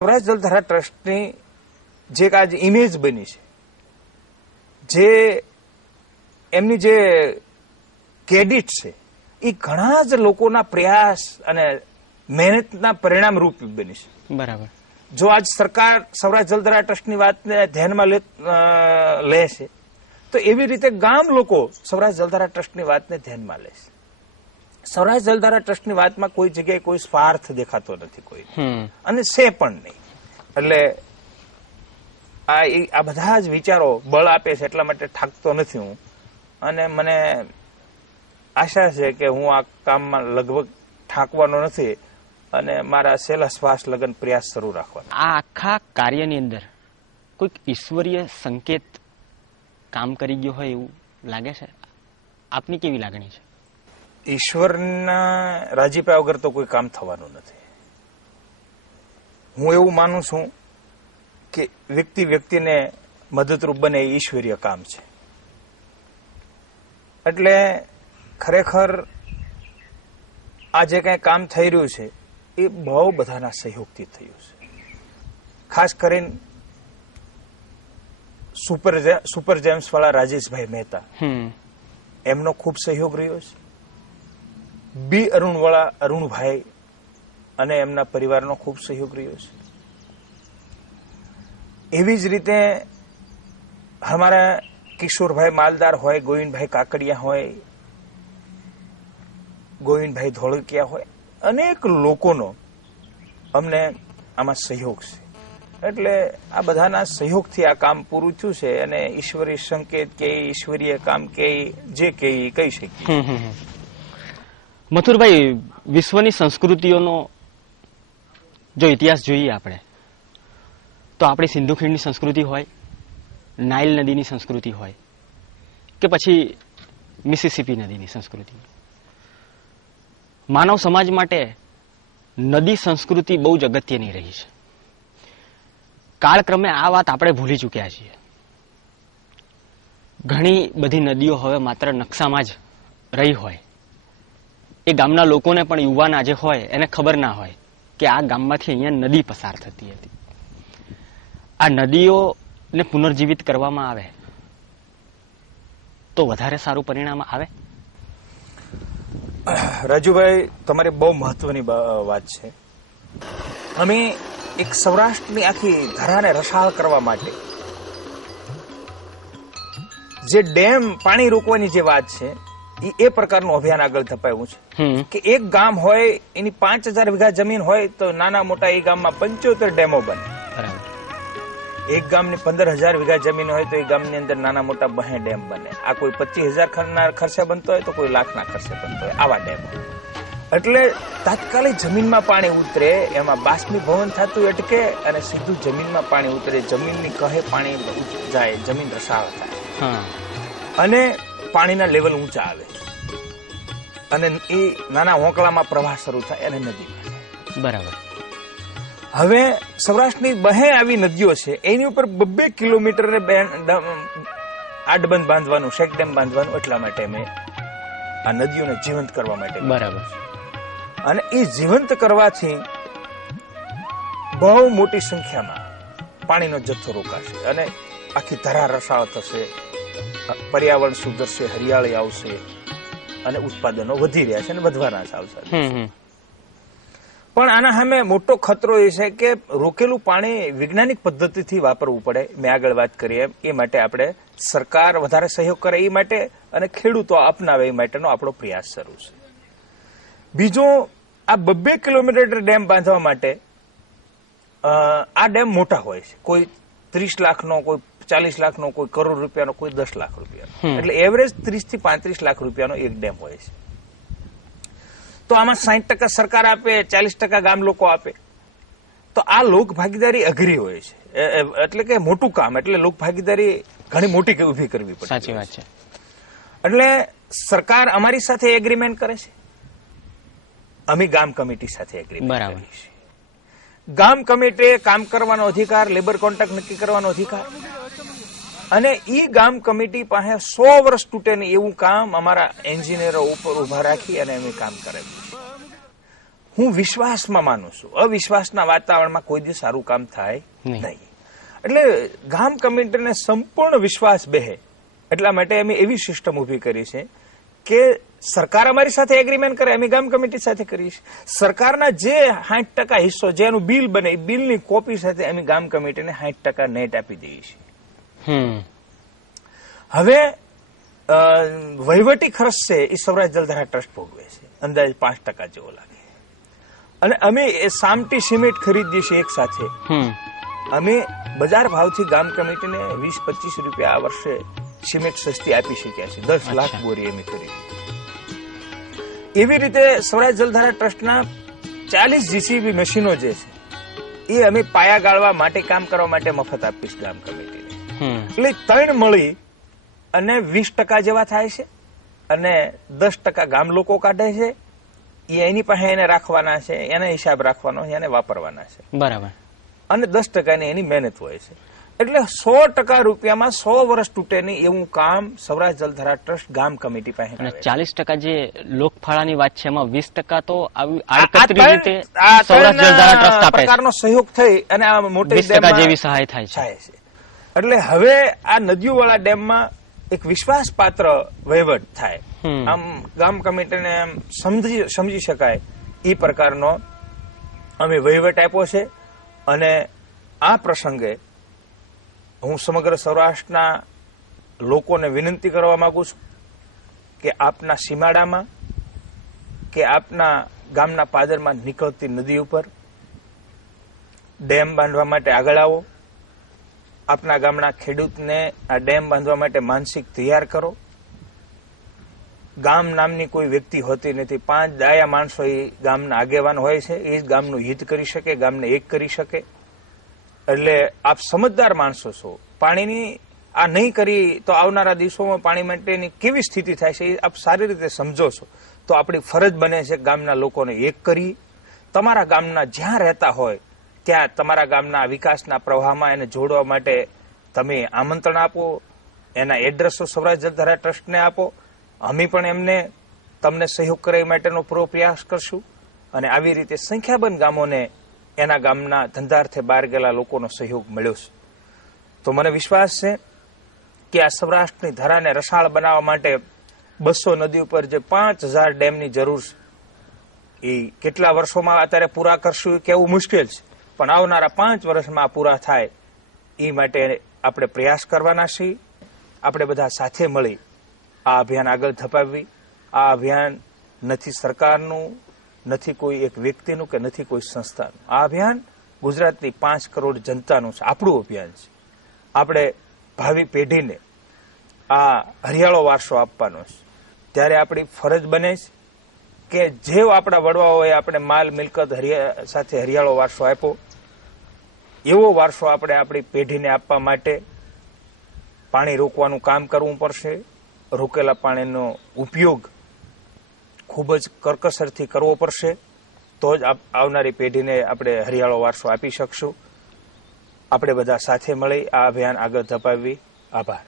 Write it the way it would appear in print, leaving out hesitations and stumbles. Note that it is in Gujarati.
સૌરાષ્ટ્ર જલધારા ટ્રસ્ટની જે આજ ઇમેજ બની છે, જે એમની જે ક્રેડિટ છે, એ ઘણા જ લોકોના પ્રયાસ અને મહેનતના પરિણામ રૂપ બની છે. બરાબર. જો આજ સરકાર સૌરાષ્ટ્ર જલધારા ટ્રસ્ટની વાતને ધ્યાનમાં લે છે, તો એવી રીતે ગામ લોકો સૌરાષ્ટ્ર જલધારા ટ્રસ્ટની વાતને ધ્યાનમાં લે છે. સૌરાષ્ટ્ર જલધારા ટ્રસ્ટની વાતમાં કોઈ જગ્યાએ કોઈ સ્વાર્થ દેખાતો નથી કોઈ, અને છે પણ નહીં. એટલે આ બધા જ વિચારો બળ આપે છે, એટલા માટે થાકતો નથી હું. અને મને આશા છે કે હું આ કામમાં લગભગ થાકવાનો નથી અને મારા છેલ્લા શ્વાસ લગન પ્રયાસ શરૂ રાખવાનો. આ આખા કાર્યની અંદર કોઈક ઈશ્વરીય સંકેત કામ કરી ગયો હોય એવું લાગે છે? આપની કેવી લાગણી છે? ઈશ્વરના રાજીપા વગર તો કોઈ કામ થવાનું નથી. હું એવું માનું છું કે વ્યક્તિને મદદરૂપ બને એ ઈશ્વરીય કામ છે. એટલે ખરેખર આ જે કઈ કામ થઈ રહ્યું છે એ બહુ બધાના સહયોગથી થયું છે. ખાસ કરીને સુપર જેમ્સ વાળા રાજેશભાઈ મહેતા, એમનો ખૂબ સહયોગ રહ્યો છે. બી અરુણ વાળા અરુણભાઈ અને એમના પરિવારનો ખૂબ સહયોગ રહ્યો છે. એવી જ રીતે અમારા કિશોરભાઈ માલદાર હોય, ગોવિંદભાઈ કાકડિયા હોય, ગોવિંદભાઈ ધોળકિયા હોય, અનેક લોકોનો અમને આમાં સહયોગ છે. એટલે આ બધાના સહયોગથી આ કામ પૂરું થયું છે. અને ઈશ્વરીય સંકેત કે ઈશ્વરીય કામ કે જે કે કહી શકીએ. મથુરભાઈ, વિશ્વની સંસ્કૃતિઓનો જો ઇતિહાસ જોઈએ આપણે, તો આપણી સિંધુ ખીણની સંસ્કૃતિ હોય, નાઇલ નદીની સંસ્કૃતિ હોય, કે પછી મિસિસિપી નદીની સંસ્કૃતિ, માનવ સમાજ માટે નદી સંસ્કૃતિ બહુ જ અગત્યની રહી છે. કાળક્રમે આ વાત આપણે ભૂલી ચૂક્યા છીએ. ઘણી બધી નદીઓ હવે માત્ર નકશામાં જ રહી હોય. એ ગામના લોકોને પણ યુવાન આજે હોય એને ખબર ના હોય કે આ ગામમાંથી અહીંયા નદી પસાર થતી હતી. આ નદીઓને પુનર્જીવિત કરવામાં આવે તો વધારે સારું પરિણામ આવે. રાજુભાઈ, તમારી બહુ મહત્વની વાત છે. અમે એક સૌરાષ્ટ્રની આખી ધરાને રસાળ કરવા માટે જે ડેમ પાણી રોકવાની જે વાત છે એ પ્રકારનું અભિયાન આગળ ધપાયું છે. કે એક ગામ હોય, એની 5000 વીઘા જમીન હોય તો નાના મોટા એ ગામમાં 75 ડેમો બને. એક ગામની 15000 વીઘા જમીન હોય તો એ ગામની અંદર નાના મોટા 2 ડેમ બને. આ કોઈ 25000 ખર્ચે બનતો હોય તો કોઈ લાખના ખર્ચે બનતો હોય, આવા ડેમ. એટલે તાત્કાલિક જમીનમાં પાણી ઉતરે, એમાં બાષ્પીભવન થતું અટકે અને સીધું જમીનમાં પાણી ઉતરે, જમીનની કહે પાણી જાય, જમીન રસાળ થાય અને પાણીના લેવલ ઊંચા આવે અને એ નાના હોંકળામાં પ્રવાહ શરૂ થાય અને નદી. બરાબર. હવે સૌરાષ્ટ્રની 2 આવી નદીઓ છે, એની ઉપર 2 કિલોમીટર આડબંધ બાંધવાનું, શેક ડેમ બાંધવાનું. એટલા માટે અમે આ નદીઓને જીવંત કરવા માટે. બરાબર. અને એ જીવંત કરવાથી બહુ મોટી સંખ્યામાં પાણીનો જથ્થો રોકાશે અને આખી ધરા રસાળ થશે, પર્યાવરણ સુધરશે, હરિયાળી આવશે અને ઉત્પાદનો વધી રહ્યા છે અને વધવાના આવશે. પણ આના સામે મોટો ખતરો એ છે કે રોકેલું પાણી વૈજ્ઞાનિક પદ્ધતિથી વાપરવું પડે. મેં આગળ વાત કરી એમ, એ માટે આપણે સરકાર વધારે સહયોગ કરે એ માટે અને ખેડૂતો અપનાવે એ માટેનો આપણો પ્રયાસ શરૂ છે. બીજો, આ 2 કિલોમીટર ડેમ બાંધવા માટે આ ડેમ મોટા હોય છે. કોઈ 30 લાખનો, કોઈ 40 લાખનો, કોઈ કરોડ રૂપિયાનો, કોઈ 10 લાખ રૂપિયાનો. એટલે એવરેજ 30 થી 35 લાખ રૂપિયાનો એક ડેમ હોય છે. તો આમાં 60% સરકાર આપે, 40% ગામ લોકો આપે. તો આ લોક ભાગીદારી અઘરી હોય છે. એટલે કે મોટું કામ, એટલે લોક ભાગીદારી ઘણી મોટી ઉભી કરવી પડે. સાચી વાત છે. એટલે સરકાર અમારી સાથે એગ્રીમેન્ટ કરે છે, અમે ગામ કમિટી સાથે એગ્રીમેન્ટ કરીએ છીએ. ગામ કમિટીએ કામ કરવાનો અધિકાર, લેબર કોન્ટ્રાક્ટ નક્કી કરવાનો અધિકાર, અને એ ગામ કમિટી પાસે 100 વર્ષ તૂટે નહીં એવું કામ અમારા એન્જિનિયરો ઉપર ઉભા રાખી અને અમે કામ કરે. હું વિશ્વાસમાં માનું છું. અવિશ્વાસના વાતાવરણમાં કોઈ દિવસ સારું કામ થાય નહીં. એટલે ગામ કમિટીને સંપૂર્ણ વિશ્વાસ બેહે એટલા માટે અમે એવી સિસ્ટમ ઉભી કરી છે કે સરકાર અમારી સાથે એગ્રીમેન્ટ કરે, અમે ગામ કમિટી સાથે કરીશ. સરકારના જે 60% હિસ્સો જેનું બિલ બને એ બિલની કોપી સાથે અમે ગામ કમિટીને 60% નેટ આપી દઈએ છીએ. હવે વહીવટી ખર્ચ છે એ સૌરાષ્ટ્ર જલધારા ટ્રસ્ટ ભોગવે છે, અંદાજે 5% જેવો લાગે. અને અમે સામટી સિમેન્ટ ખરીદીએ છીએ એક સાથે. અમે બજાર ભાવથી ગામ કમિટીને 20-25 રૂપિયા આ વર્ષે સિમેન્ટ સસ્તી આપી શક્યા છે. 10 લાખ બોરી અમે ખરીદી. એવી રીતે સૌરાષ્ટ્ર જલધારા ટ્રસ્ટના 40 જીસીબી મશીનો જે છે એ અમે પાયા ગાળવા માટે કામ કરવા માટે મફત આપીશ ગામ કમિટીને. એટલે 3 મળી અને 20% જેવા થાય છે અને 10% ગામ લોકો કાઢે છે. એ એની પાસે એને રાખવાના છે, એને હિસાબ રાખવાનો, એને વાપરવાના છે. બરાબર. અને 10% એની મહેનત હોય છે. એટલે 100% રૂપિયામાં 100 વર્ષ તૂટે નહીં એવું કામ સૌરાષ્ટ્ર જલધારા ટ્રસ્ટ ગામ કમિટી પાસે કરે. 40% જે લોકફાળાની વાત છે એમાં 20% તો આડકતરી રીતે સૌરાષ્ટ્ર જલધારા ટ્રસ્ટ આપે છે. પ્રકારનો સહયોગ થઈ અને આ મોટી 20% જેવી સહાય થાય છે. એટલે હવે આ નદીઓવાળા ડેમમાં એક વિશ્વાસપાત્ર વહીવટ થાય. આમ ગામ કમિટીને આમ સમજી શકાય એ પ્રકારનો અમે વહીવટ આપ્યો છે. અને આ પ્રસંગે હું સમગ્ર સૌરાષ્ટ્રના લોકોને વિનંતી કરવા માંગુ છું કે આપના સીમાડામાં કે આપના ગામના પાદરમાં નીકળતી નદી ઉપર ડેમ બાંધવા માટે આગળ આવો. આપના ગામના ખેડૂતને આ ડેમ બાંધવા માટે માનસિક તૈયાર કરો. ગામ નામની કોઈ વ્યક્તિ હોતી નથી. 5 ડાયા માણસો એ ગામના આગેવાન હોય છે. એ જ ગામનું હિત કરી શકે, ગામને એક કરી શકે. એટલે આપ સમજદાર માણસો છો. પાણીની આ નહીં કરી તો આવનારા દિવસોમાં પાણી માટેની કેવી સ્થિતિ થાય છે એ આપ સારી રીતે સમજો છો. તો આપણી ફરજ બને છે ગામના લોકોને એક કરી તમારા ગામના જ્યાં રહેતા હોય ત્યાં તમારા ગામના વિકાસના પ્રવાહમાં એને જોડવા માટે તમે આમંત્રણ આપો. એના એડ્રેસો સૌરાષ્ટ્ર જલધારા ટ્રસ્ટને આપો. અમે પણ એમને તમને સહયોગ કરવા માટેનો પૂરો પ્રયાસ કરશું. અને આવી રીતે સંખ્યાબંધ ગામોને એના ગામના ધંધાર્થે બહાર ગયેલા લોકોનો સહયોગ મળ્યો છે. તો મને વિશ્વાસ છે કે આ સૌરાષ્ટ્રની ધરાને રસાળ બનાવવા માટે 200 નદી ઉપર જે 5000 ડેમની જરૂર છે એ કેટલા વર્ષોમાં અત્યારે પૂરા કરશું એ કહેવું મુશ્કેલ છે. પણ આવનારા 5 વર્ષમાં પૂરા થાય એ માટે આપણે પ્રયાસ કરવાના છીએ. આપણે બધા સાથે મળી આ અભિયાન આગળ ધપાવવી. આ અભિયાન નથી સરકારનું, નથી કોઈ એક વ્યક્તિનું કે નથી કોઈ સંસ્થાનું. આ અભિયાન ગુજરાતની 5 કરોડ જનતાનું છે. આપણું અભિયાન છે. આપણે ભાવિ પેઢીને આ હરિયાળો વારસો આપવાનો છે. ત્યારે આપણી ફરજ બને છે કે જેવ આપણા વડવાઓએ આપણે માલ મિલકત સાથે હરિયાળો વારસો આપ્યો એવો વારસો આપણે આપણી પેઢીને આપવા માટે પાણી રોકવાનું કામ કરવું પડશે. રોકેલા પાણીનો ઉપયોગ ખૂબ જ કરકસરથી કરવો પડશે. તો જ આવનારી પેઢીને આપણે હરિયાળો વારસો આપી શકશું. આપણે બધા સાથે મળી આ અભિયાન આગળ ધપાવવી. આભાર.